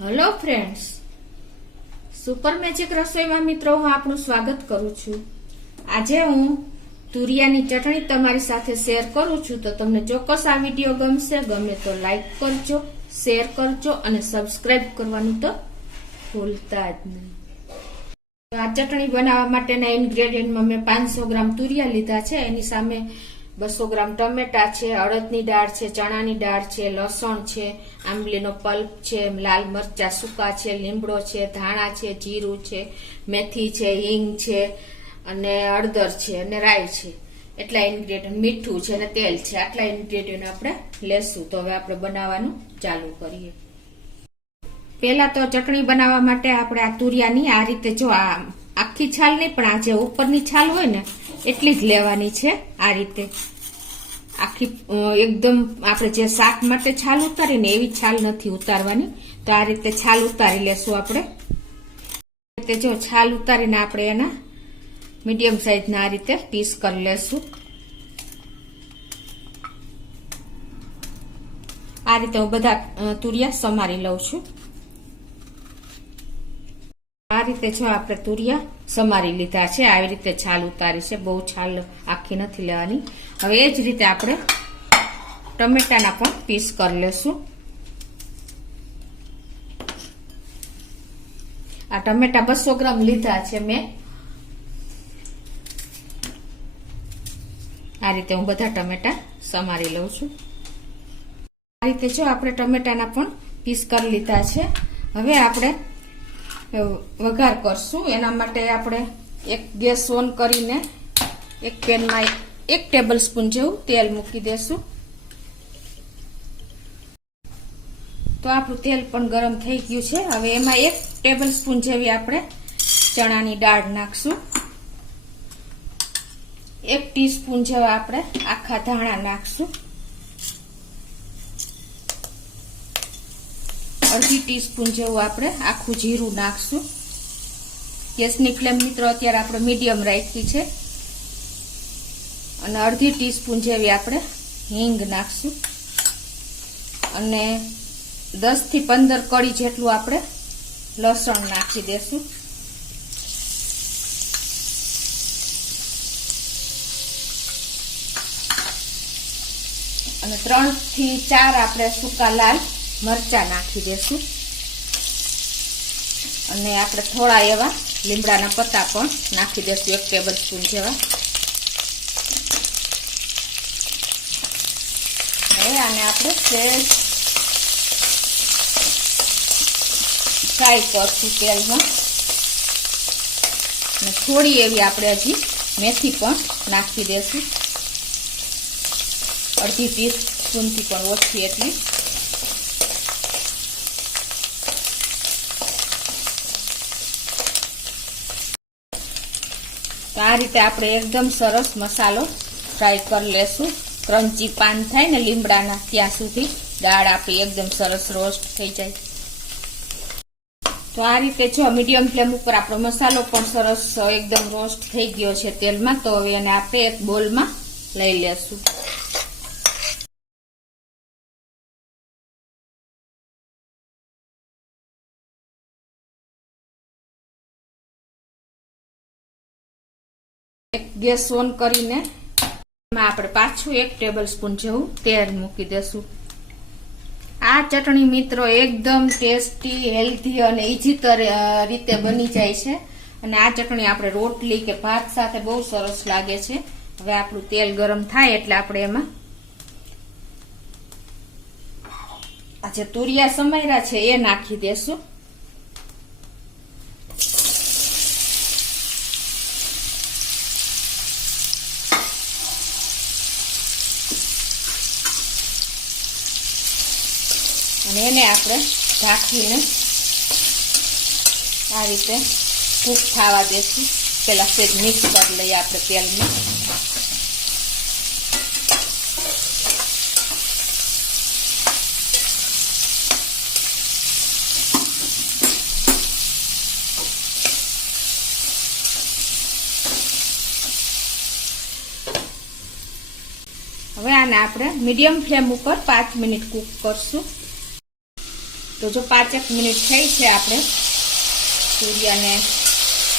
Hello friends, super magic રસોઈમાં મિત્રો હું આપનું સ્વાગત કરું છું। આજે હું તુરિયાની ચટણી તમારી સાથે શેર કરું છું। તો તમને ચોક્કસ આ વિડીયો ગમશે। ગમે તો લાઈક કરજો, શેર કરજો અને સબસ્ક્રાઇબ કરવાનું તો ભૂલતા જ નહીં। આ ચટણી બનાવવા માટેના ઇન્ગ્રેડિયન્ટમાં મેં 500 ગ્રામ તુરિયા લીધા છે। એની સામે 200 ગ્રામ ટમેટા છે, અડદની દાળ છે, ચણાની દાળ છે, લસણ છે, આંબલીનો પલ્પ છે, લાલ મરચા સૂકા છે, લીમડો છે, ધાણા છે, જીરું છે, મેથી છે, હિંગ છે અને હળદર છે અને રાઈ છે। એટલા ઇન્ગ્રેડિયન્ટ, મીઠું છે અને તેલ છે। આટલા ઇન્ગ્રેડિયન્ટ આપણે લેશું। તો હવે આપણે બનાવવાનું ચાલુ કરીએ। પહેલા તો ચટણી બનાવવા માટે આપણે આ તુરિયાની આ રીતે, જો આ આખી છાલ નહીં પણ આ જે ઉપરની છાલ હોય ને એટલી જ લેવાની છે। આ રીતે આખી એકદમ આપણે જે શાક માટે છાલ ઉતારીને એવી છાલ નથી ઉતારવાની। તો આ રીતે છાલ ઉતારી લેશું આપણે। રીતે જો છાલ ઉતારીને આપણે એના મીડિયમ સાઈઝના આ રીતે પીસ કરી લેશું। આ રીતે હું બધા તુરિયા સમારી લઉં છું। આ રીતે જો આપણે તુરિયા સમારી લીધા છે, આવી રીતે છાલ ઉતારી છે, બહુ છાલ આખી નથી લેવાની। હવે એ જ રીતે આપણે ટમેટાના પણ પીસ કરી લેશું। આ ટમેટા 200 ગ્રામ લીધા છે મેં। આ રીતે હું બધા ટમેટા સમારી લઉં છું। આ રીતે જો આપણે ટમેટાના પણ પીસ કરી લીધા છે। હવે આપણે વઘાર કરશું। એના માટે આપણે એક ગેસ ઓન કરીને એક પેનમાં 1 ટેબલ સ્પૂન જેવું તેલ મૂકી દેશું। તો આપણું તેલ પણ ગરમ થઈ ગયું છે। હવે એમાં 1 ટેબલ સ્પૂન જેવી આપણે ચણાની દાળ નાખશું। 1 ટીસ્પૂન જેવા આપણે આખા ધાણા નાખશું। અડધી ટીસ્પૂન જેવું આપણે આખું જીરું નાખશું। ગેસની ફ્લેમ મિત્રો અત્યારે આપણે મીડિયમ રાખી છે। અને અડધી ટીસ્પૂન જેવી આપણે હિંગ નાખશું। અને 10 થી 15 કળી જેટલું આપણે લસણ નાખી દેશું। અને 3 થી 4 આપણે સૂકા લાલ મરચા નાખી દેશું। અને આપણે થોડા એવા લીમડાના પત્તા પણ નાખી દેશું, 1 ટેબલ સ્પૂન જેવા। હવે આને આપણે ફ્રાય કરશું તેલમાં। અને થોડી એવી આપણે હજી મેથી પણ નાખી દેશું, અડધી ટીસ્પૂનથી પણ ઓછી એટલી। આ રીતે આપણે એકદમ સરસ મસાલો ફ્રાય કરી લેશું। ક્રન્ચી પાન થાય ને લીમડાના ત્યાં સુધી દાળ આપણી એકદમ સરસ રોસ્ટ થઈ જાય। તો આ રીતે જો મીડિયમ ફ્લેમ ઉપર આપણો મસાલો પણ સરસ એકદમ રોસ્ટ થઈ ગયો છે તેલમાં। તો હવે એને આપણે એક બોલમાં લઈ લેશું। ગેસ ઓન કરીને એમાં આપણે પાછું 1 ટેબલ સ્પૂન જેવું તેલ મૂકી દેશું। આ ચટણી મિત્રો એકદમ ટેસ્ટી, હેલ્ધી અને ઈઝી રીતે બની જાય છે। અને આ ચટણી આપણે રોટલી કે ભાત સાથે બહુ સરસ લાગે છે। હવે આપણું તેલ ગરમ થાય એટલે આપણે એમાં આ જે તુરિયા સમાર્યા છે એ નાખી દેશું। અને એને આપણે ઢાંકીને આ રીતે કૂક થવા દેશું। પેલા સેજ મિક્સ કરી લઈએ આપણે તેલમાં। હવે આને આપણે મીડિયમ ફ્લેમ ઉપર 5 મિનિટ કૂક કરશું। તો જો 5 મિનિટ થઈ છે, આપણે તુરિયાને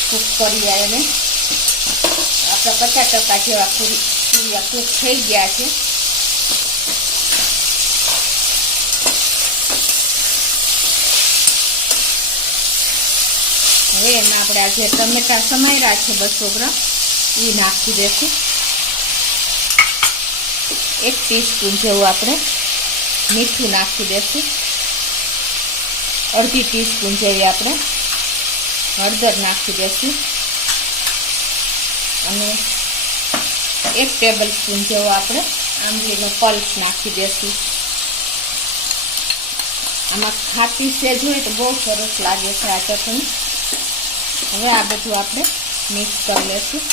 કૂક કરી અને આપણા 50% જેવા તુરિયા કૂક થઈ ગયા છે. હવે એમાં આપણે આ જે ટમેટા સમાર્યા છે 200 ગ્રામ એ નાખી દઈશું. 1 ટીસ્પૂન જેવું આપણે મીઠું નાખી દઈશું. અડધી ટીસ્પૂન જેવી આપણે હળદર નાખી દઈશું અને 1 ટેબલ સ્પૂન જેવો આપણે આંબલીનો પલ્પ નાખી દઈશું. આમાં ખાટી સેજ હોય તો બહુ સરસ લાગે છે આ ચટણી. હવે આ બધું આપણે મિક્સ કરી લઈશું.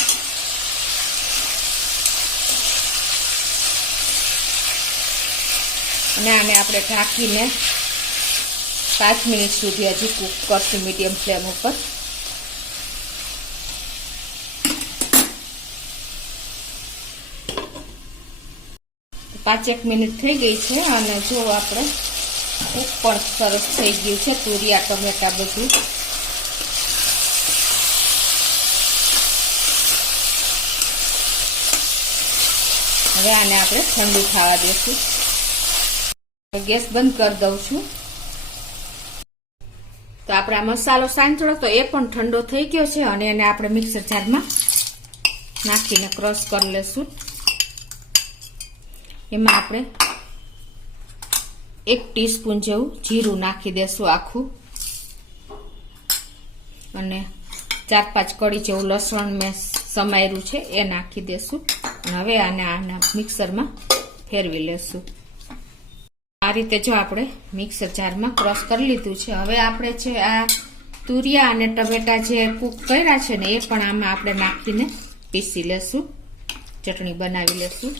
અને આને આપણે ઢાંકીને 5 મિનિટ સુધી હજી કૂક કરશું મીડિયમ ફ્લેમ ઉપર. પાંચેક મિનિટ થઈ ગઈ છે અને જો આપણે કૂક પણ સરસ થઈ ગયું છે તુરિયા ટમેટા બધું. હવે આને આપણે ઠંડુ થવા દઈશું. ગેસ બંધ કરી દઉં છું. તો આપણે આ મસાલો સાંતળો તો એ પણ ઠંડો થઈ ગયો છે અને એને આપણે મિક્સર જારમાં નાખીને ક્રશ કરી લેશું. એમાં આપણે 1 ટીસ્પૂન જેવું જીરું નાખી દેશું આખું અને 4-5 કળી જેવું લસણ મેં સમાર્યું છે એ નાખી દેશું. અને હવે આના મિક્સરમાં ફેરવી લેશું. આ રીતે જો આપણે મિક્સર જારમાં ક્રશ કરી લીધું છે. હવે આપણે છે આ તુરિયા અને ટમેટા જે કૂક કર્યા છે ને એ પણ આમાં આપણે નાખીને પીસી લેશું, ચટણી બનાવી લેશું.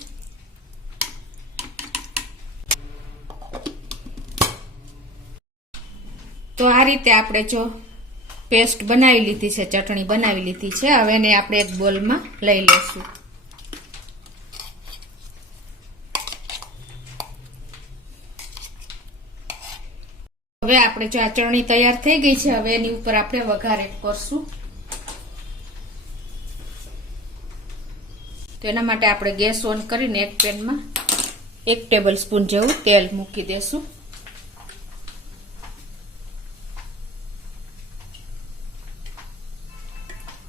તો આ રીતે આપણે જો પેસ્ટ બનાવી લીધી છે, ચટણી બનાવી લીધી છે. હવે એને આપણે એક બોલમાં લઈ લેશું. હવે આપણે જો આ ચટણી તૈયાર થઈ ગઈ છે, હવે એની ઉપર આપણે વઘાર એડ કરશું. તો એના માટે આપણે ગેસ ઓન કરીને એક પેનમાં 1 ટેબલ સ્પૂન જેવું તેલ મૂકી દેશું.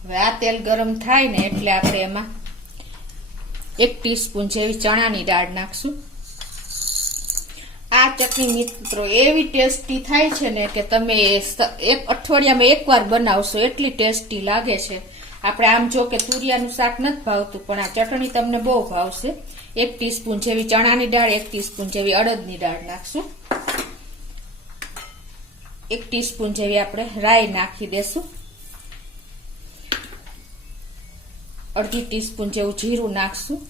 હવે આ તેલ ગરમ થાય ને એટલે આપણે એમાં 1 ટીસ્પૂન જેવી ચણાની દાળ નાખશું. આ ચટણી મિત્રો એવી ટેસ્ટી થાય છે ને કે તમે એક અઠવાડિયામાં એકવાર બનાવશો એટલી ટેસ્ટી લાગે છે. આપણે આમ જો કે તુરિયાનું શાક નથી ભાવતું પણ આ ચટણી તમને બહુ ભાવશે. 1 ટીસ્પૂન જેવી ચણાની દાળ, 1 ટીસ્પૂન જેવી અડદની દાળ નાખશું. 1 ટીસ્પૂન જેવી આપણે રાઈ નાખી દેશું. અડધી ટીસ્પૂન જેવું જીરું નાખશું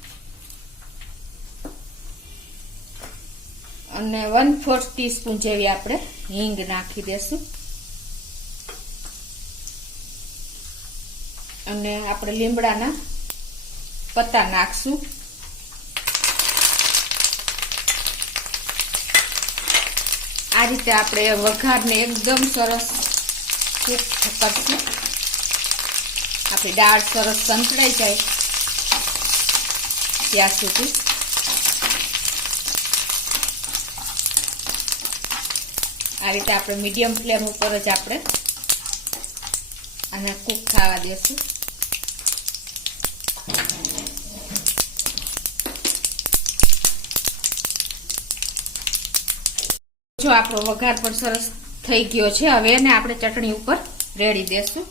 અને 1/4 ટીસ્પૂન જેવી આપણે હિંગ નાખી દેશું. અને આપણે લીમડાના પત્તા નાખશું. આ રીતે આપણે વઘારને એકદમ સરસ કૂક કરશું. આપણી દાળ સરસ સંતળાઈ જાય ત્યાં સુધી આ રીતે આપણે મીડિયમ ફ્લેમ ઉપર જ આપણે આને કૂક થવા દેશું. જો આપણો વઘાર પણ સરસ થઈ ગયો છે. હવે એને આપણે ચટણી ઉપર રેડી દેશું.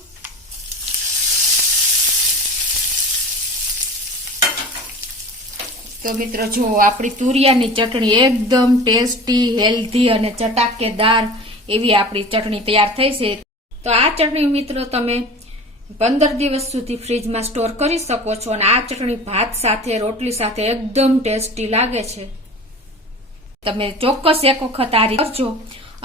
તો મિત્રો જો આપણી તુરિયાની ચટણી એકદમ ટેસ્ટી, હેલ્ધી અને ચટાકેદાર એવી આપણી ચટણી તૈયાર થઈ છે. તો આ ચટણી મિત્રો તમે 15 દિવસ સુધી ફ્રીજમાં સ્ટોર કરી શકો છો અને આ ચટણી ભાત સાથે, રોટલી સાથે એકદમ ટેસ્ટી લાગે છે. તમે ચોક્કસ એક વખત આ રીતે કરજો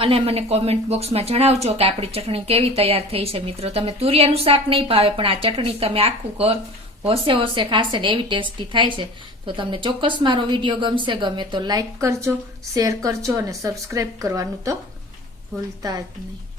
અને મને કોમેન્ટ બોક્સમાં જણાવજો કે આપણી ચટણી કેવી તૈયાર થઈ છે. મિત્રો તમે તુરિયાનું શાક નહીં ભાવે પણ આ ચટણી તમે આખું ઘર હોશે ખાશે ને એવી ટેસ્ટી થાય છે. તો તમને ચોક્કસ મારો વિડીયો ગમે તો લાઈક કરજો, શેર કરજો અને સબસ્ક્રાઇબ કરવાનું તો ભૂલતા જ નહીં.